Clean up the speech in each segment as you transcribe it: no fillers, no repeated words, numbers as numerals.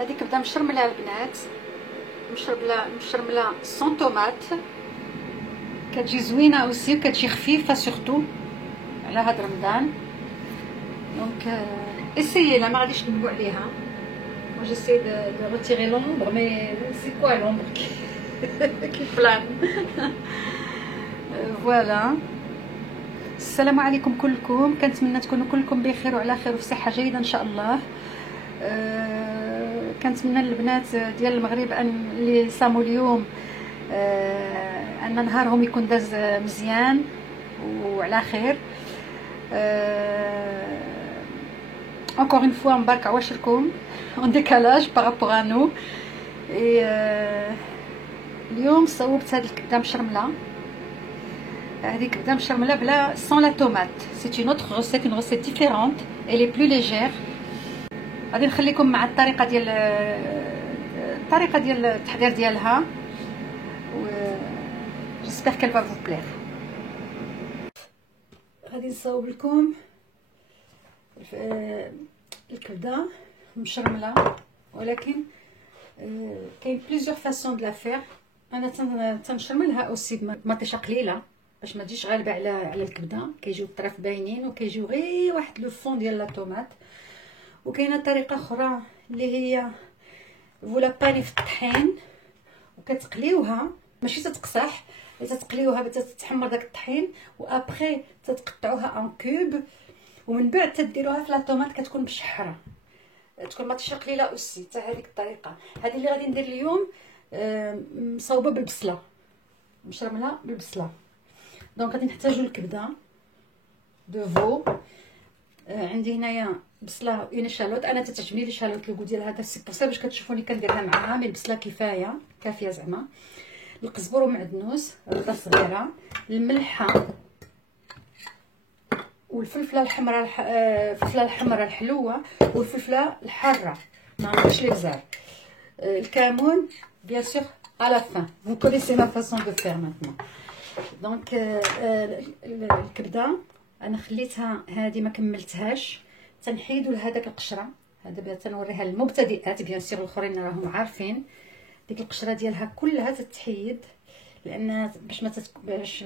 هذه كبده مشرمله البنات، مشرمله سون طوماط، كتجي زوينه اوسي وكتجي خفيفه سورتو على هاد رمضان. دونك اسيي لا ما غاديش نبو عليها. moi j'essaie de retirer l'ombre mais c'est quoi l'ombre qui plane. فوالا. السلام عليكم كلكم، كنتمنى تكونوا كلكم بخير وعلى خير وفي صحه جيده ان شاء الله. كنتمنى البنات ديال المغرب ان اللي صاموا اليوم ان نهارهم يكون داز مزيان وعلى خير. encore une fois مبارك عواشركم en décalage par rapport à nous. اليوم صوبت هذه الكبده مشرمله، هذه كبده مشرمله بلا sans la tomate. c'est une autre recette, une recette différente, elle est plus légère. غادي نخليكم مع الطريقه ديال التحضير ديالها و j'espère qu'elle va vous plaire. غادي نصاوب لكم الكبده مشرمله، ولكن كاين بليزيور فاسون دو لا فير. انا تنشرملها اوسي بمطيشه قليله باش ما تجيش غالبه على الكبده، كيجيو الطرف باينين وكيجيو غير واحد لو فون ديال لا طوماط. وكاينه طريقه اخرى اللي هي فولا باني في الطحين وكتقليوها، ماشي تتقصح، تتقليوها باش تتحمر داك الطحين، وابري تتقطعوها ان كوب، ومن بعد تديروها في لا طوماط كتكون مشحره، تكون مطيشه قليله اوسي. حتى هذيك الطريقه هذه اللي غادي ندير اليوم مصوبه بالبصله، مشرمله بالبصله. دونك غادي نحتاجو الكبده دو فو. عندي هنايا بصله اون شالوت، انا تتعجبني لي شالوت لوغو ديال هذا سي بوغ سا باش كتشوفوني كنديرها معاها، مي البصله كافيه زعما. القزبر ومعدنوس، رده صغيره، الملحه والفلفله الحمراء، الفلفله الحمراء الحلوه والفلفله الحاره ماشي لي بزاف، الكمون بيان سور à la fin. vous connaissez ma façon de faire maintenant. دونك الكبده انا خليتها هذه ما كملتهاش، تنحيدوا لهذاك القشره. هذا دابا تنوريها للمبتدئات بيان سور، الاخرين راهم عارفين ديك القشره ديالها كلها تتحيد، لان باش ما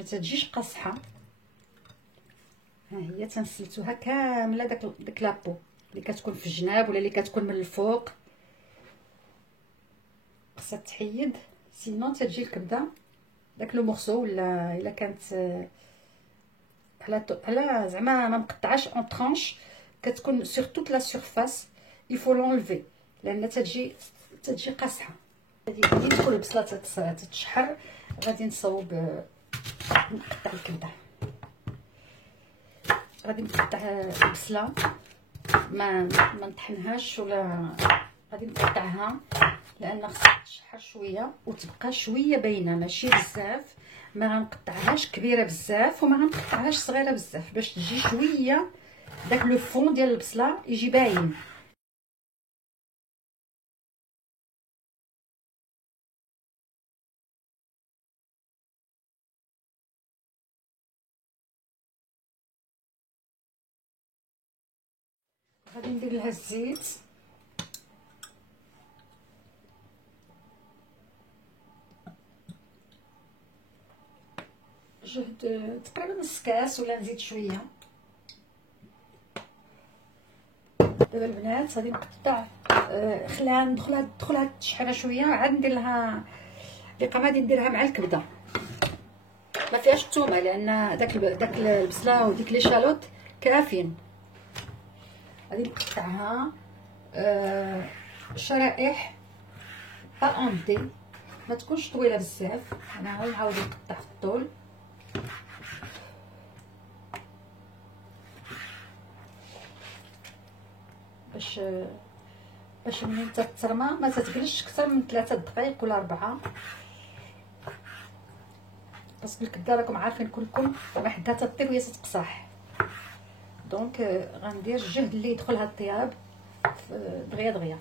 تجيش قاصحه. ها هي تنسلتوها كامله داك لابو اللي كتكون في الجناب ولا اللي كتكون من الفوق خصها تحيد، سينو تجي الكبده داك لو مورسو، ولا الا كانت على زعما ما مقطعاش اون طرانش، كتكون سور توت لا سورفاس يفو لونلفي، لان تجي قاصحه. غادي تكون البصله تتشحر، غادي نصوب نقطع الكبده. غادي نقطع البصله، ما نطحنهاش ولا غادي نقطعها، لان خصها تشحر شويه وتبقى شويه باينه، ماشي بزاف. ما غنقطعهاش كبيره بزاف وما غنقطعهاش صغيره بزاف، باش تجي شويه داك لو فون ديال البصله يجي باين. غادي ندير لها الزيت، جهد تقريبا نص كاس ولا نزيد شويه. دابا البنات غادي نقطع، خليها ندخلها تشحر شويه، عاد ندير لها دقيقه غادي نديرها مع الكبده. ما فيهاش الثومه لان داك البصله وديك لي شالوت كافيين. غادي نقطعها شرائح با اونتي، ما تكونش طويله بزاف. انا غادي نعاود نقطع في الطول باش منين تترمى ما تتجلسش اكثر من 3 دقائق ولا 4، باسكو الكبده راكم عارفين كلكم ما حدها تطيب وهي تتقصح. دونك غندير الجهد اللي يدخلها الطياب دغيا دغيا.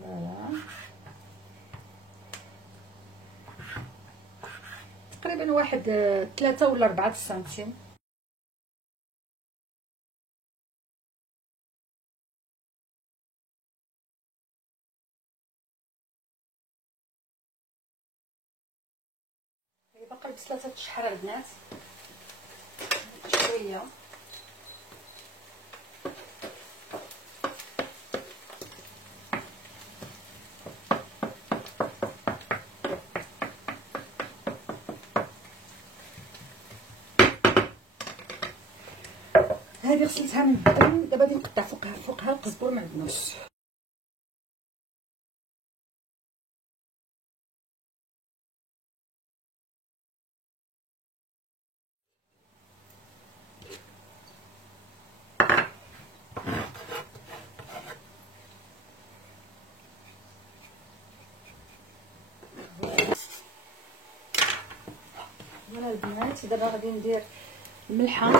فوالا تقريبا واحد 3 ولا 4 سنتيم. البصله تتشحر البنات شويه. هذه غسلتها من بعد، دابا غادي نقطع فوقها القزبور معدنوس. فوالا البنات، دابا غادي ندير الملحه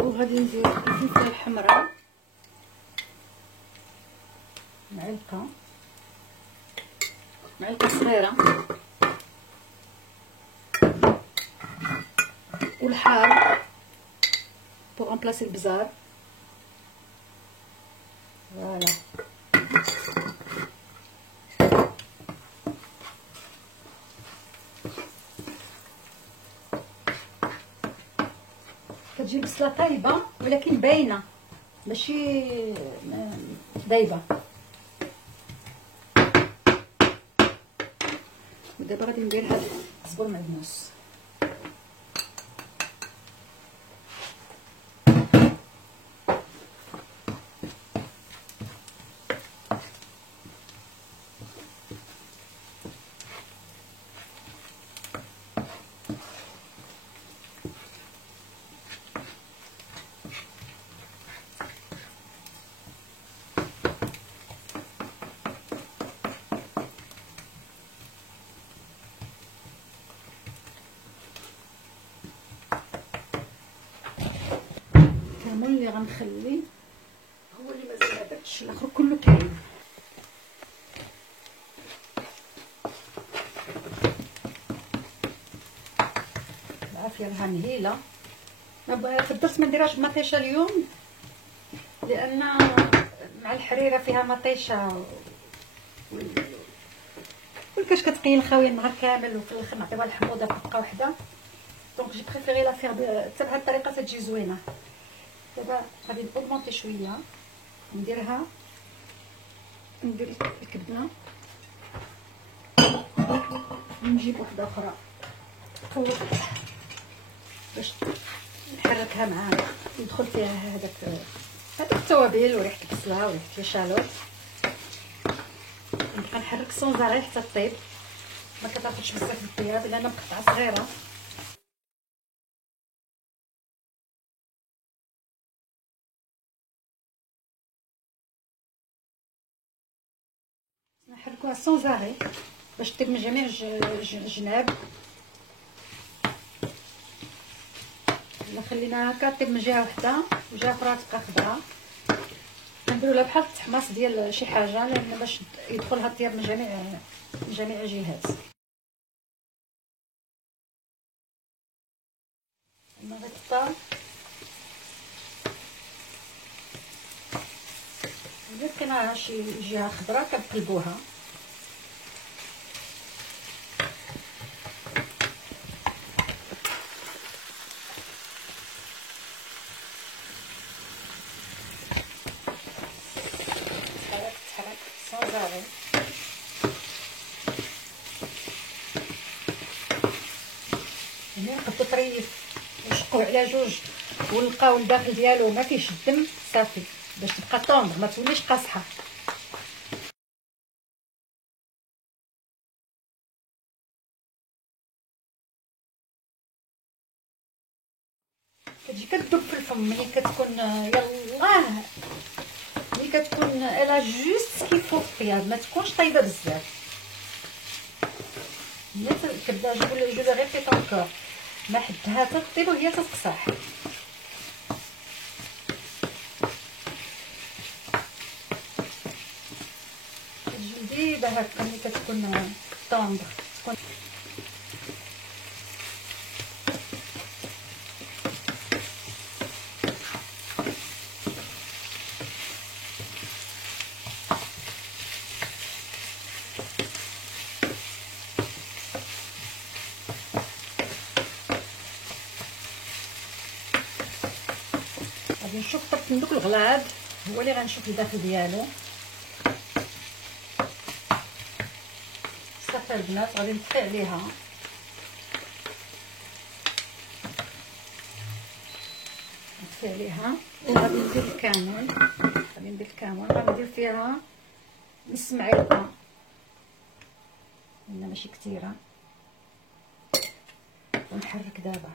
وغادي ندير الفلفله الحمراء معلقه صغيره، والحار بوغ امبلاصي البزار. فوالا كتجي البصله طايبه ولكن باينه ماشي دايبه. ودابا غادي ندير هاد الزبور معدنوس. الكمون اللي غنخلي هو اللي مازال ما درتش، الاخر كله كاين. العافيه راها مهيله. فضلت ما نديرهاش بمطيشه اليوم لان مع الحريره فيها مطيشه والكاش كتقي الخاويه النهار كامل، وفي الاخر نعطيوها الحموضه في دقه واحده. دونك جي بريفيري لا فيغ حتى بهاد الطريقه تجي زوينه. دابا غادي نأوغمونطي شويه، ندير الكبده، نجيب وحده اخرى باش نحركها معايا، يدخل فيها هذاك التوابل وريحه البصله وريحه الشالوت. نبقى نحرك سونزاري حتى طيب، ما كتاخذش بزاف الطياب لان مقطعه صغيره. نحركوها سونزاري باش طيب من جميع الجناب. الا خليناها هكا طيب من جهه وحده وجهه اخرى تبقى خضراء، نديرو لها بحال التحماص ديال شي حاجه لان باش يدخلها الطياب من جميع الجهات. نغطى الا لقيناها شي جهه خضراء كنقلبوها. تحرك صافي هنا نقدو طريف نشقوه على جوج ونلقاو الداخل ديالو ما فيهش الدم صافي باش تبقى طوندغ ما توليش قاصحه. كتجي كتذوب في الفم ملي كتكون يلاه ملي كتكون الا جوست كيفو الطياب، ما تكونش طايبه بزاف. هي الكبده جو لو ريبيت انكور ما حدها تطيب وهي تتقصح. كتجي ديبه هكا ملي كتكون طوندغ تكون غادي نشوف طرف من دوك الغلاض، هو اللي غنشوف الداخل ديالو. صافي البنات غادي نطفي عليها، نطفي عليها وغادي ندير الكامون. غندير فيها نص معلقه، لأن ماشي كثيره، ونحرك دابا.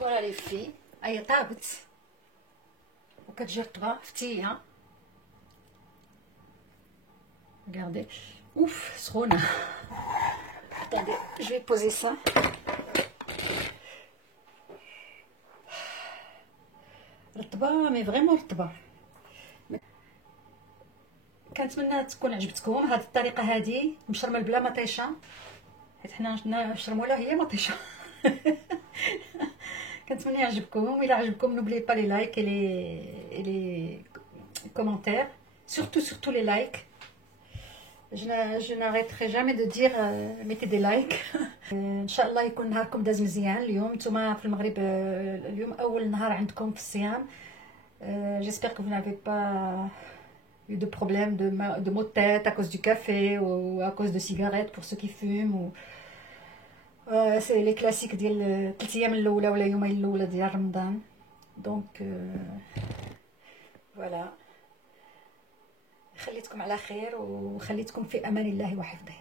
فوالا لي في هي طابت وكتجي رطبه فتيه. Regardez, ouf, سخونه. Attendez, je vais poser ça. رطبه مي فريمون رطبه. كنتمنى تكون عجبتكم هذه الطريقه هذه مشرمل بلا مطيشه، حيت حنا نشرمولها هي مطيشه. كنتمنى يعجبكم. الا عجبكم n'oubliez pas les likes et les commentaires, surtout les likes. Je n'arrêterai jamais de dire mettez des likes. ان شاء الله يكون نهاركم داز مزيان اليوم. نتوما في المغرب اليوم اول نهار عندكم في الصيام. J'espère que vous n'avez pas eu de problème de maux de tête à cause du café ou à cause de cigarettes pour ceux qui fument ou c'est les classiques ديال 3 ايام الاولى ولا يومين الاولى ديال رمضان. دونك فوالا، خليتكم على خير وخليتكم في امان الله وحفظه.